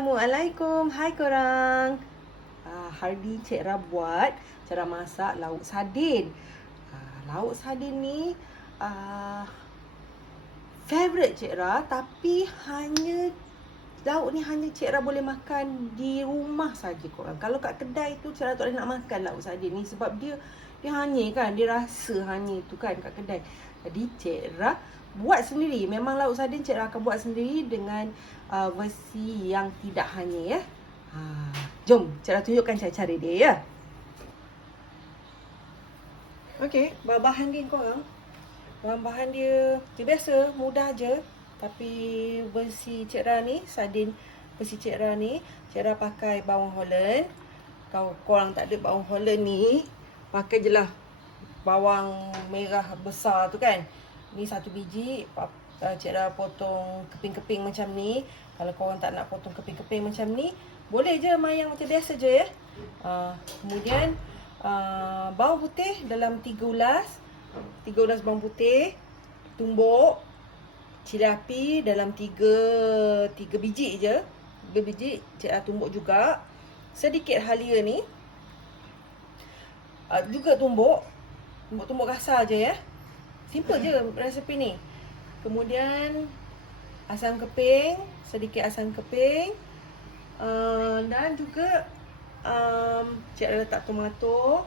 Assalamualaikum. Hai korang. Hari ni Cik Ra buat cara masak lauk sardin. Uh, lauk sardin ni uh, favorite Cik Ra tapi hanya lauk ni hanya Cik Ra boleh makan di rumah saja korang. Kalau kat kedai tu Cik Ra tak boleh nak makan lauk sardin ni sebab dia dia hanya kan, dia rasa hanya tu kan kat kedai. Jadi Cik Ra buat sendiri. Memang lauk sardin Cik akan buat sendiri dengan uh, versi yang tidak hanya ya. Ha, jom Cik tunjukkan cara-cara dia ya. Okey, bahan-bahan dia korang. Bahan-bahan dia dia biasa, mudah je. Tapi versi Cik Ra ni, sardin versi Cik Ra ni, Cik Ra pakai bawang holland. Kalau korang tak ada bawang holland ni, pakai je lah bawang merah besar tu kan. Ni satu biji, uh, Cik Ra potong keping-keping macam ni. Kalau korang tak nak potong keping-keping macam ni, boleh je main yang macam biasa je ya. Uh, kemudian uh, bawang putih dalam 3 ulas. 3 ulas bawang putih. Tumbuk. Cili api dalam 3 3 biji je. 3 biji Cik Ra tumbuk juga. Sedikit halia ni. Uh, juga tumbuk. Tumbuk-tumbuk kasar je ya. Simple je resepi ni. Kemudian asam keping, sedikit asam keping. Uh, dan juga um, Cik letak tomato.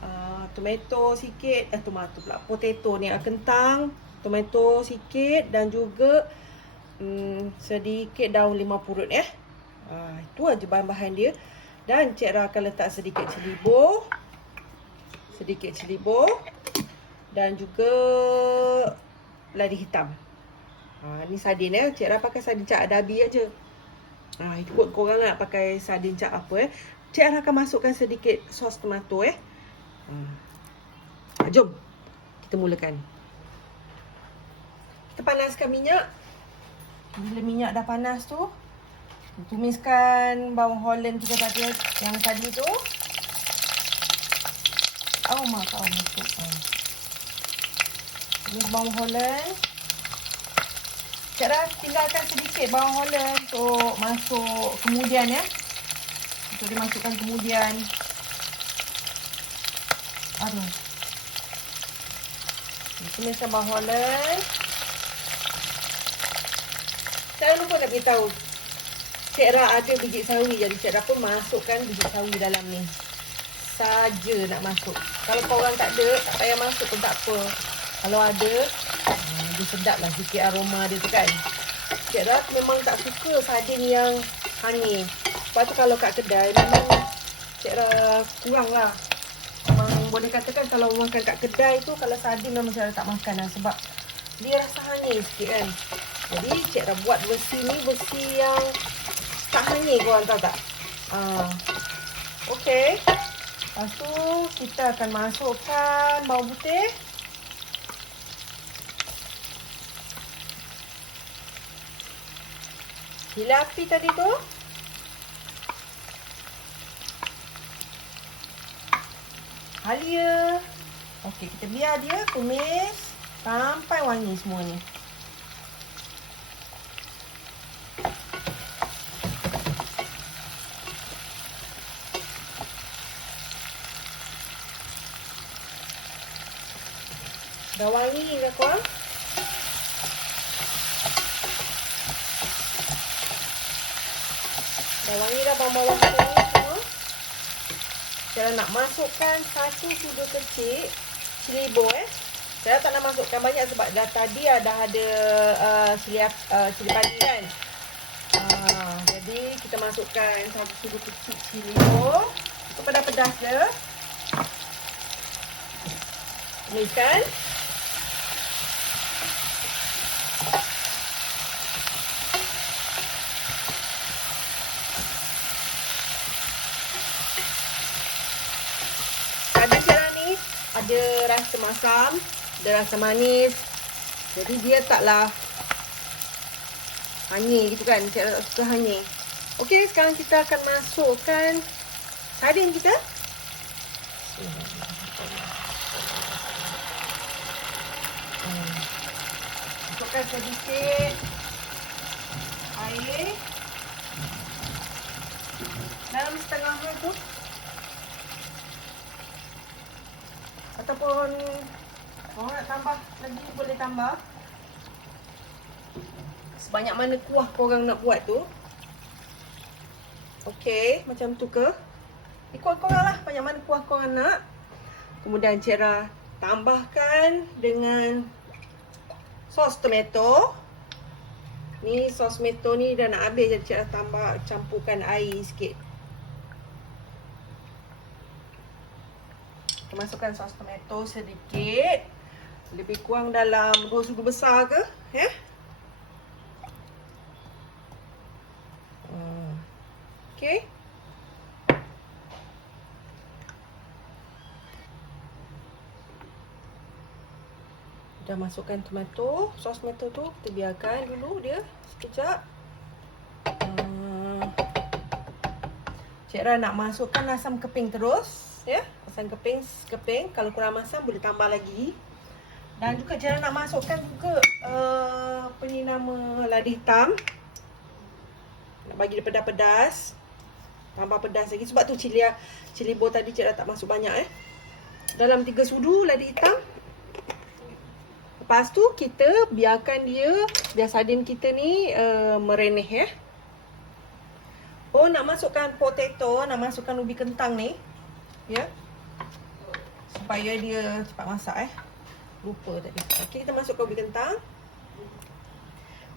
Uh, tomato sikit, eh tomato pula, potato ni, kentang, tomato sikit dan juga um, sedikit daun lima purut ya. Uh, itu aja bahan-bahan dia. Dan Cik Ra akan letak sedikit cili bo. Sedikit cili bo dan juga ladi hitam. Ha, ni sardin eh. Cik Ra pakai sardin cak adabi aja. Ha, ikut korang nak pakai sardin cak apa eh. Cik Ra akan masukkan sedikit sos tomato eh. Ha, jom. Kita mulakan. Kita panaskan minyak. Bila minyak dah panas tu, tumiskan bawang holland kita tadi yang tadi tu. Oh, mak tahu masuk. Ha. Ini bawang holland. Cara tinggalkan sedikit bawang holland untuk masuk kemudian ya. Untuk dimasukkan kemudian. Aduh. Tumiskan bawang holland. Saya lupa nak beritahu. Cik Ra ada biji sawi jadi Cik Ra pun masukkan biji sawi dalam ni. Saja nak masuk. Kalau korang tak ada, tak payah masuk pun tak apa. Kalau ada, uh, dia sedap lah sikit aroma dia tu kan. Cik Rat memang tak suka sardin yang hanyir. Lepas tu kalau kat kedai, memang Cik Rat kurang lah. Memang boleh katakan kalau makan kat kedai tu, kalau sardin memang Cik tak makan lah. Sebab dia rasa hanyir sikit kan. Jadi Cik Rat buat versi ni, versi yang tak hanyir korang tahu tak? Uh, okay. Lepas tu kita akan masukkan bawang putih. Bila api tadi tu? Halia. Okey, kita biar dia tumis sampai wangi semuanya. Dah wangi dah kuat. Dah wangi dah bawang-bawang ni semua. Saya nak masukkan satu sudu kecil cili bo eh. Saya tak nak masukkan banyak sebab dah tadi ada ada uh, cili uh, cili padi kan. Uh, jadi kita masukkan satu sudu kecil cili bo. Kepada pedas dia. Ini kan. Ada rasa masam, ada rasa manis. Jadi dia taklah hanyir gitu kan. Cik tak suka hanyir. Okey, sekarang kita akan masukkan sardin kita. Masukkan sedikit air. dalam setengah tu ataupun orang nak tambah lagi boleh tambah sebanyak mana kuah korang nak buat tu Okey, macam tu ke? Ikut korang lah banyak mana kuah korang nak. Kemudian Cera tambahkan dengan sos tomato. Ni sos tomato ni dah nak habis jadi Cera tambah campurkan air sikit. Kita masukkan sos tomato sedikit. Lebih kurang dalam 2 sudu besar ke? Ya? Yeah? Okay. Dah masukkan tomato, sos tomato tu kita biarkan dulu dia sekejap. Uh, Cik Ra nak masukkan asam keping terus, ya. Asam keping, keping. Kalau kurang masam boleh tambah lagi. Dan juga Ra nak masukkan juga uh, apa ni nama ladi hitam. Nak bagi dia pedas-pedas. Tambah pedas lagi sebab tu cili cili bo tadi cik dah tak masuk banyak eh. Dalam tiga sudu ladi hitam. Lepas tu kita biarkan dia biar sardin kita ni uh, merenih ya. Oh nak masukkan potato, nak masukkan ubi kentang ni. Ya. Supaya dia cepat masak eh. Lupa tadi. Okey kita masukkan ubi kentang.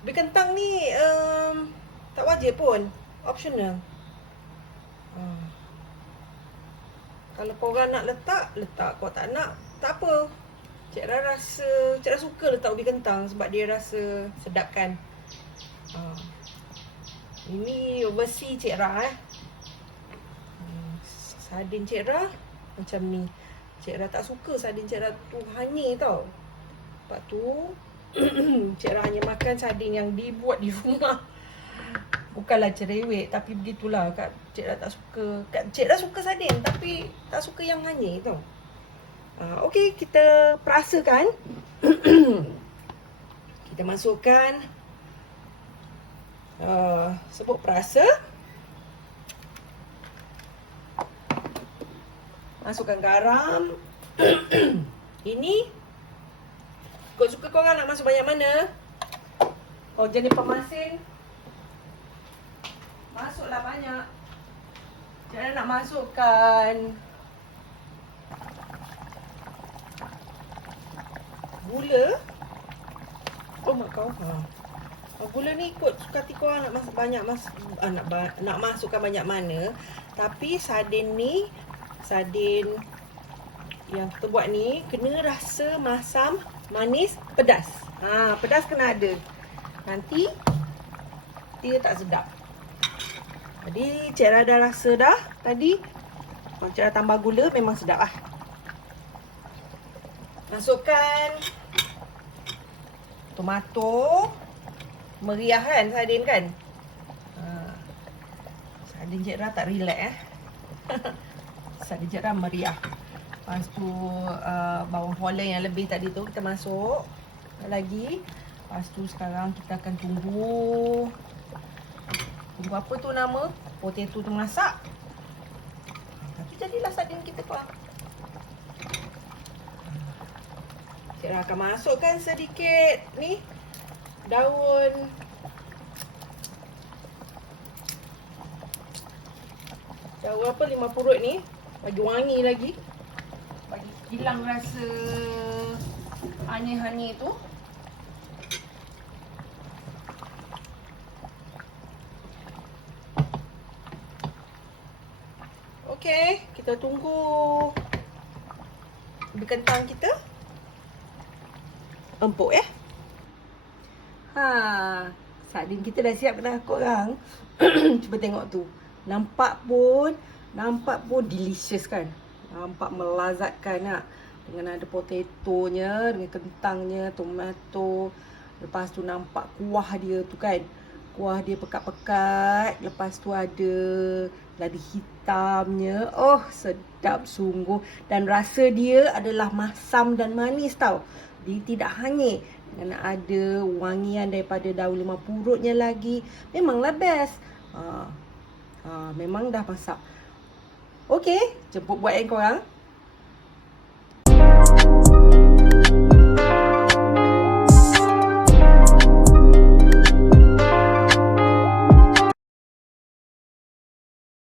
Ubi kentang ni um, tak wajib pun. Optional. Hmm. Kalau korang nak letak, letak. Kalau tak nak, tak apa. Cik Ra rasa, Cik Ra suka letak ubi kentang sebab dia rasa sedap kan. Hmm. Ini oversea Cik Ra eh. Sardin Cik Ra macam ni. Cik Ra tak suka sardin Cik Ra tu hanyir tau. Sebab tu, Cik Ra hanya makan sardin yang dibuat di rumah. Bukanlah cerewet tapi begitulah. Kak cik dah tak suka. Kak cik dah suka sardin tapi tak suka yang hanyir tu uh, okey kita perasakan. Kita masukkan uh, sebut perasa masukkan garam ini kau suka kau nak masuk banyak mana oh jenis pemasin Masuklah banyak. Jangan nak masukkan gula. Oh mak kau. Ha. Oh, gula ni ikut suka hati kau nak masuk banyak mas ah, nak nak masukkan banyak mana. Tapi sardin ni sardin yang kita buat ni kena rasa masam, manis, pedas. Ha, pedas kena ada. Nanti dia tak sedap. Jadi Cik Ra dah rasa dah tadi. Kalau Cik Ra tambah gula memang sedap lah. Masukkan tomato. Meriah kan sardin kan? Ha. Sardin Cik Ra tak relax eh. sardin Cik Ra meriah. Lepas tu uh, bawang holland yang lebih tadi tu kita masuk lagi. Lepas tu sekarang kita akan tunggu Tunggu apa tu nama? Potato tu masak. Tapi jadilah sardin kita tu. Cik Ra akan masukkan sedikit ni daun daun apa lima purut ni bagi wangi lagi bagi hilang rasa hanyir-hanyir tu Okey, kita tunggu ubi kentang kita empuk ya. Ha, sardin kita dah siap dah korang. Cuba tengok tu. Nampak pun, nampak pun delicious kan? Nampak melazatkan nak. Dengan ada potatonya, dengan kentangnya, tomato. Lepas tu nampak kuah dia tu kan. Kuah dia pekat-pekat. Lepas tu ada ladi hitamnya. Oh, sedap sungguh. Dan rasa dia adalah masam dan manis tau. Dia tidak hanyir. Dan ada wangian daripada daun lima purutnya lagi. Memanglah best. Ha. Ha, memang dah masak. Okey, jemput buat yang korang.